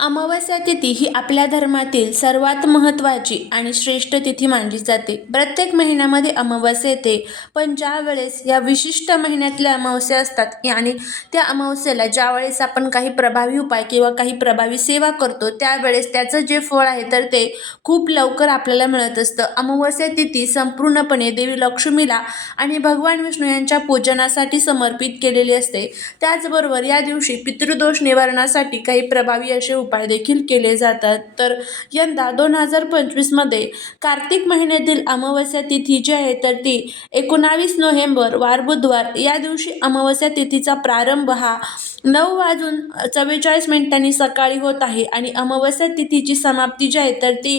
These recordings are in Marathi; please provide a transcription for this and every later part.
अमावस्या तिथी ही आपल्या धर्मातील सर्वात महत्त्वाची आणि श्रेष्ठ तिथी मानली जाते. प्रत्येक महिन्यामध्ये अमावस्या येते पण ज्या वेळेस या विशिष्ट महिन्यातल्या अमावस्या असतात आणि त्या अमावस्येला ज्या वेळेस आपण काही प्रभावी उपाय किंवा काही प्रभावी सेवा करतो त्यावेळेस त्याचं जे फळ आहे तर ते खूप लवकर आपल्याला मिळत असतं. अमावस्या तिथी संपूर्णपणे देवी लक्ष्मीला आणि भगवान विष्णू यांच्या पूजनासाठी समर्पित केलेली असते. त्याचबरोबर या दिवशी पितृदोष निवारणासाठी काही प्रभावी असे उपाय देखील केले जातात. तर यंदा दोन हजार पंचवीसमध्ये कार्तिक महिन्यातील अमावस्या तिथी जी आहे तर ती एकोणावीस नोव्हेंबर वार बुधवार या दिवशी अमावस्या तिथीचा प्रारंभ हा नऊ वाजून चव्वेचाळीस मिनिटांनी सकाळी होत आहे. आणि अमावस्या तिथीची समाप्ती जी आहे तर ती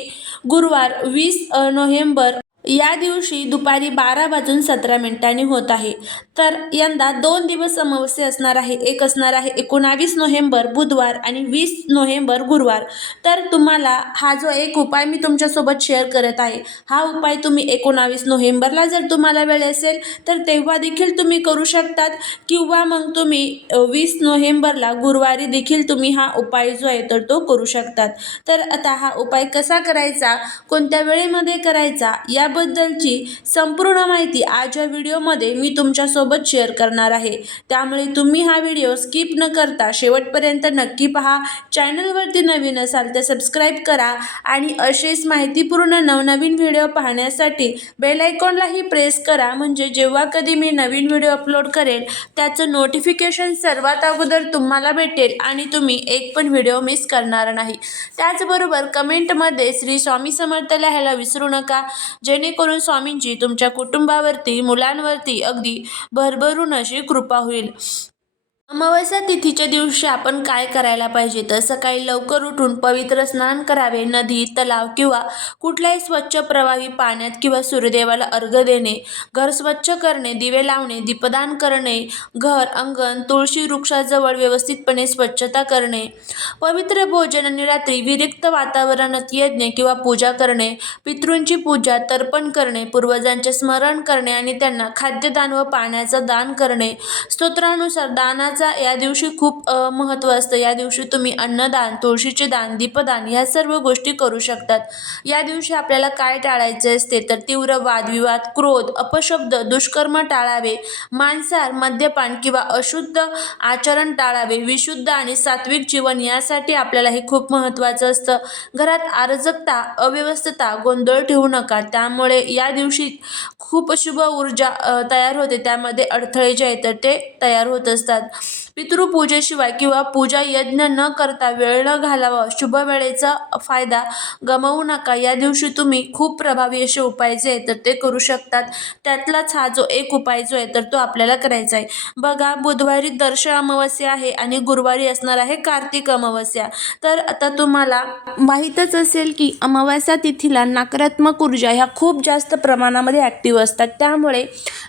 गुरुवार वीस नोव्हेंबर या दिवशी दुपारी बारा वाजून सतरा मिनिटांनी होत आहे. तर यंदा दोन दिवस अमावस्या असणार आहे. एक असणार आहे एकोणावीस नोव्हेंबर बुधवार आणि वीस नोव्हेंबर गुरुवार. तर तुम्हाला हा जो एक उपाय मी तुमच्यासोबत शेअर करत आहे हा उपाय तुम्ही एकोणावीस नोव्हेंबरला जर तुम्हाला वेळ असेल तर तेव्हा देखील तुम्ही करू शकतात किंवा मग तुम्ही वीस नोव्हेंबरला गुरुवारी देखील तुम्ही हा उपाय जो आहे तर तो करू शकतात. तर आता हा उपाय कसा करायचा कोणत्या वेळेमध्ये करायचा या याबद्दलची संपूर्ण माहिती आज या व्हिडिओमध्ये मी तुमच्यासोबत शेअर करणार आहे. त्यामुळे तुम्ही हा व्हिडिओ स्किप न करता शेवटपर्यंत नक्की पहा. चॅनलवरती नवीन असाल तर सबस्क्राईब करा आणि असेच माहितीपूर्ण नवनवीन व्हिडिओ पाहण्यासाठी बेल आयकॉनलाही प्रेस करा. म्हणजे जेव्हा कधी मी नवीन व्हिडिओ अपलोड करेल त्याचं नोटिफिकेशन सर्वात अगोदर तुम्हाला भेटेल आणि तुम्ही एक पण व्हिडिओ मिस करणार नाही. त्याचबरोबर कमेंटमध्ये श्री स्वामी समर्थ लिहायला विसरू नका. जे जेणेकरून स्वामींची तुमच्या कुटुंबावरती मुलांवरती अगदी भरभरून अशी कृपा होईल. अमावस्या तिथीच्या दिवशी आपण काय करायला पाहिजे? तर सकाळी लवकर उठून पवित्र स्नान करावे. नदी तलाव किंवा कुठल्याही स्वच्छ प्रवाही पाण्यात किंवा सूर्यदेवाला अर्घ देणे घर स्वच्छ करणे दिवे लावणे दीपदान करणे घर अंगण तुळशी वृक्षाजवळ व्यवस्थितपणे स्वच्छता करणे पवित्र भोजन आणि रात्री विरिक्त वातावरणात यज्ञ किंवा पूजा करणे पितृंची पूजा तर्पण करणे पूर्वजांचे स्मरण करणे आणि त्यांना खाद्यदान व पाण्याचा दान करणे. स्तोत्रानुसार दानाचा या दिवशी खूप महत्त्व असतं. या दिवशी तुम्ही अन्नदान तुळशीचे दान दीपदान ह्या सर्व गोष्टी करू शकतात. या दिवशी आपल्याला काय टाळायचे असते तर तीव्र वादविवाद क्रोध अपशब्द दुष्कर्म टाळावे मांसाहार मद्यपान किंवा अशुद्ध आचरण टाळावे विशुद्ध आणि सात्विक जीवन यासाठी आपल्याला हे खूप महत्त्वाचं असतं. घरात अराजकता अव्यवस्थता गोंधळ ठेवू नका. त्यामुळे या दिवशी खूप शुभ ऊर्जा तयार होते. त्यामध्ये अडथळे जे आहेत तर ते तयार होत असतात. पितृपूजेशिवाय किंवा पूजा यज्ञ न करता वेळ न घालावा शुभ वेळेचा फायदा गमावू नका. या दिवशी तुम्ही खूप प्रभावी असे उपाय जे आहेत तर ते करू शकतात. त्यातलाच हा जो एक उपाय जो आहे तर तो आपल्याला करायचा आहे. बघा बुधवारी दर्श अमावस्या आहे आणि गुरुवारी असणार आहे कार्तिक अमावस्या. तर आता तुम्हाला माहीतच असेल की अमावस्या तिथीला नकारात्मक ऊर्जा ह्या खूप जास्त प्रमाणामध्ये ॲक्टिव्ह असतात. त्यामुळे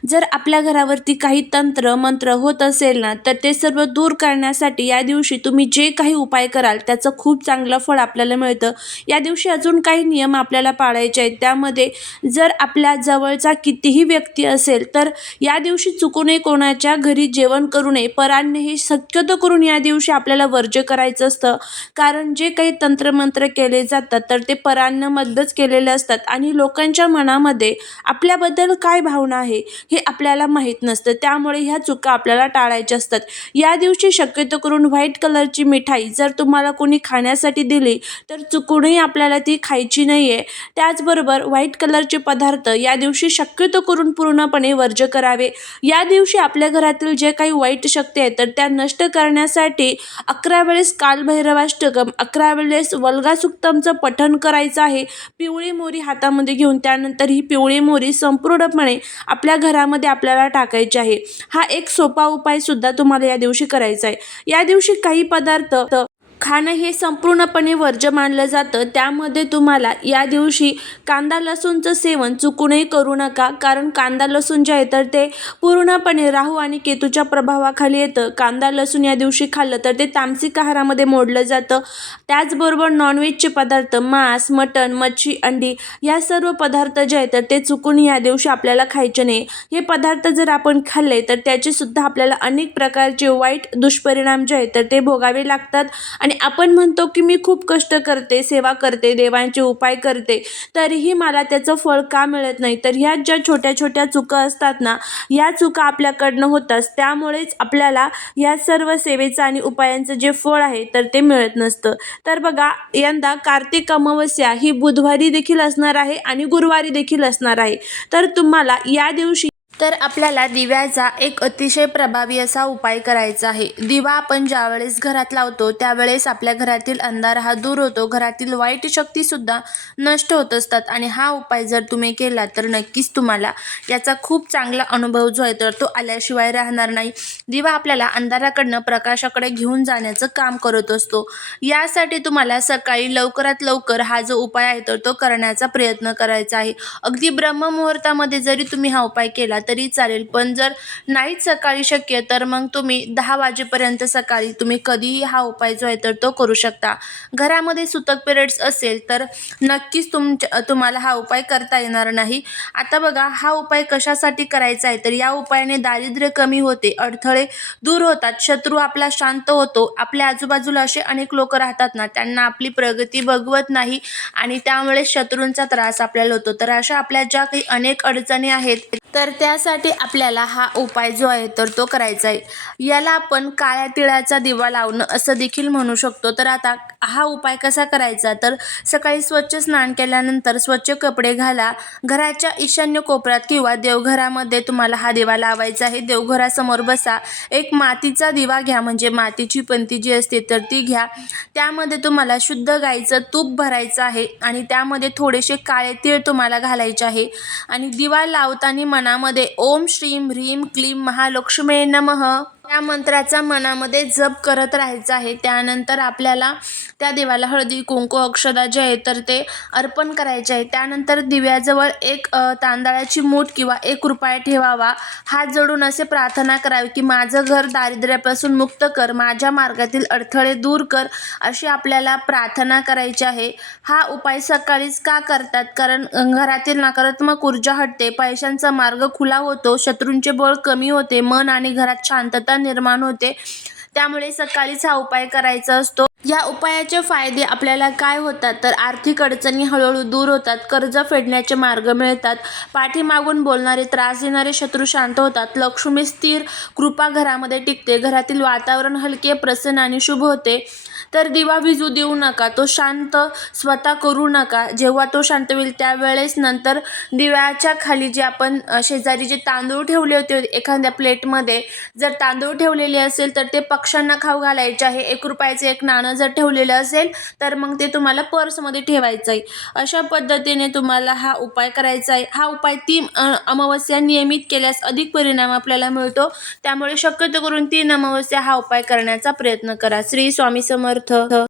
जर आपल्या घरावरती काही तंत्र मंत्र होत असेल ना तर ते सर्व दूर करण्यासाठी या दिवशी तुम्ही जे काही उपाय कराल त्याचं खूप चांगलं फळ आपल्याला मिळतं. या दिवशी अजून काही नियम आपल्याला पाळायचे आहेत. त्यामध्ये जर आपल्या जवळचा कितीही व्यक्ती असेल तर या दिवशी चुकूनही कोणाच्या घरी जेवण करू नये. परांनी हे शक्यतो करून या दिवशी आपल्याला वर्ज्य करायचं असतं. कारण जे काही तंत्रमंत्र केले जातात तर ते परांनामधलंच केलेले असतात. आणि लोकांच्या मनामध्ये आपल्याबद्दल काय भावना आहे हे आपल्याला माहीत नसतं. त्यामुळे ह्या चुका आपल्याला टाळायच्या असतात. या दिवशी शक्यतो करून व्हाईट कलरची मिठाई जर तुम्हाला कोणी खाण्यासाठी दिली तर चुकूनही आपल्याला ती खायची नाही आहे त्याचबरोबर व्हाईट कलरचे पदार्थ या दिवशी शक्यतो करून पूर्णपणे वर्ज्य करावे. या दिवशी आपल्या घरातील जे काही वाईट शक्ती आहेत तर त्या नष्ट करण्यासाठी अकरा वेळेस कालभैरवाष्टकम अकरा वेळेस वल्गासुक्तमचं पठण करायचं आहे. पिवळी मोरी हातामध्ये घेऊन त्यानंतर ही पिवळी मोरी संपूर्णपणे आपल्या घरामध्ये आपल्याला टाकायची आहे. हा एक सोपा उपाय सुद्धा तुम्हाला या दिवशी दिवशी करायचा आहे या दिवशी काही पदार्थ खाणं हे संपूर्णपणे वर्ज्य मानलं जातं. त्यामध्ये तुम्हाला या दिवशी कांदा लसूणचं सेवन चुकूनही करू नका. कारण कांदा लसूण जे आहे तर ते पूर्णपणे राहू आणि केतूच्या प्रभावाखाली येतं. कांदा लसूण या दिवशी खाल्लं तर ते तामसिक आहारामध्ये मोडलं जातं. त्याचबरोबर नॉनव्हेजचे पदार्थ मांस मटण मच्छी अंडी या सर्व पदार्थ जे आहेत तर ते चुकून या दिवशी आपल्याला खायचे नाही. हे पदार्थ जर आपण खाल्ले तर त्याचेसुद्धा आपल्याला अनेक प्रकारचे वाईट दुष्परिणाम जे आहेत तर ते भोगावे लागतात. आणि आणि आपण म्हणतो की मी खूप कष्ट करते सेवा करते देवांचे उपाय करते तरीही मला त्याचं फळ का मिळत नाही? तर ह्या ज्या छोट्या छोट्या चुका असतात ना या चुका आपल्याकडनं होतात. त्यामुळेच आपल्याला या सर्व सेवेचं आणि उपायांचं जे फळ आहे तर ते मिळत नसतं. तर बघा यंदा कार्तिक अमावस्या ही बुधवारी देखील असणार आहे आणि गुरुवारी देखील असणार आहे. तर तुम्हाला या दिवशी तर आपल्याला दिव्याचा एक अतिशय प्रभावी असा उपाय करायचा आहे. दिवा आपण ज्यावेळेस घरात लावतो त्यावेळेस आपल्या घरातील अंधार हा दूर होतो. घरातील वाईट शक्तीसुद्धा नष्ट होत असतात. आणि हा उपाय जर तुम्ही केला तर नक्कीच तुम्हाला याचा खूप चांगला अनुभव जो आहे तर तो आल्याशिवाय राहणार नाही. दिवा आपल्याला अंधाराकडनं प्रकाशाकडे घेऊन जाण्याचं काम करत असतो. यासाठी तुम्हाला सकाळी लवकरात लवकर हा जो उपाय आहे तर तो करण्याचा प्रयत्न करायचा आहे. अगदी ब्रह्ममुहूर्तामध्ये जरी तुम्ही हा उपाय केला तरी चालेल. पण जर नाहीच सकाळी शक्य तर मग तुम्ही दहा वाजेपर्यंत सकाळी तुम्ही कधीही हा उपाय जो आहे तर तो करू शकता. घरामध्ये सुतक पिरियड्स असेल तर नक्कीच तुमच्या तुम्हाला हा उपाय करता येणार नाही. आता बघा हा उपाय कशासाठी करायचा आहे? तर या उपायाने दारिद्र्य कमी होते अडथळे दूर होतात शत्रू आपला शांत होतो. आपल्या आजूबाजूला असे अनेक लोक राहतात ना त्यांना आपली प्रगती बघवत नाही आणि त्यामुळे शत्रूंचा त्रास आपल्याला होतो. तर अशा आपल्या ज्या काही अनेक अडचणी आहेत तर त्या त्यासाठी आपल्याला हा उपाय जो आहे तर तो करायचा आहे. याला आपण काळ्या तिळाचा दिवा लावणं असं देखील म्हणू शकतो. तर आता हा उपाय कसा करायचा? तर सकाळी स्वच्छ स्नान केल्यानंतर स्वच्छ कपडे घाला. घराच्या ईशान्य कोपऱ्यात किंवा देवघरामध्ये तुम्हाला हा दिवा लावायचा आहे. देवघरासमोर बसा. एक मातीचा दिवा घ्या म्हणजे मातीची पंती जी असते तर ती घ्या. त्यामध्ये तुम्हाला शुद्ध गाईचं तूप भरायचं आहे आणि त्यामध्ये थोडेसे काळे तीळ तुम्हाला घालायचे आहे. आणि दिवा लावताना मनामध्ये ओम श्रीम ह्रीम क्लीम महालक्ष्मे नमः। त्या मंत्राचा मनामध्ये जप करत राहायचं आहे. त्यानंतर आपल्याला त्या देवाला हळदी कुंकू अक्षदा जे आहे तर ते अर्पण करायचे आहे. त्यानंतर दिव्याजवळ एक तांदळाची मूठ किंवा एक रुपया ठेवावा. हात जोडून असे प्रार्थना करावी की माझं घर दारिद्र्यापासून मुक्त कर माझ्या मार्गातील अडथळे दूर कर अशी आपल्याला प्रार्थना करायची आहे. हा उपाय सकाळीच का करतात? कारण घरातील नकारात्मक ऊर्जा हटते पैशांचा मार्ग खुला होतो शत्रूंचे बळ कमी होते मन आणि घरात शांतता निर्माण होते. त्यामुळे सकाळीच हा उपाय करायचा असतो. या उपायाचे फायदे आपल्याला काय होतात? तर आर्थिक अडचणी हळूहळू दूर होतात कर्ज फेडण्याचे मार्ग मिळतात पाठीमागून बोलणारे त्रास देणारे शत्रू शांत होतात लक्ष्मी स्थिर कृपा घरामध्ये टिकते घरातील वातावरण हलके प्रसन्न आणि शुभ होते. तर दिवा विजू देऊ नका. तो शांत स्वतः करू नका. जेव्हा तो शांत होईल त्यावेळेस नंतर दिव्याच्या खाली जे आपण शेजारी जे तांदूळ ठेवले होते एखाद्या प्लेटमध्ये जर तांदूळ ठेवलेले असेल तर ते पक्ष्यांना खाऊ घालायचे आहे. एक रुपयाचं एक नाणं जर ठेवलेलं असेल तर मग ते तुम्हाला पर्समध्ये ठेवायचं आहे. अशा पद्धतीने तुम्हाला हा उपाय करायचा आहे. हा उपाय तीन अमावस्या नियमित केल्यास अधिक परिणाम आपल्याला मिळतो. त्यामुळे शक्यतो करून तीन अमावस्या हा उपाय करण्याचा प्रयत्न करा. श्री स्वामी समर्थ warto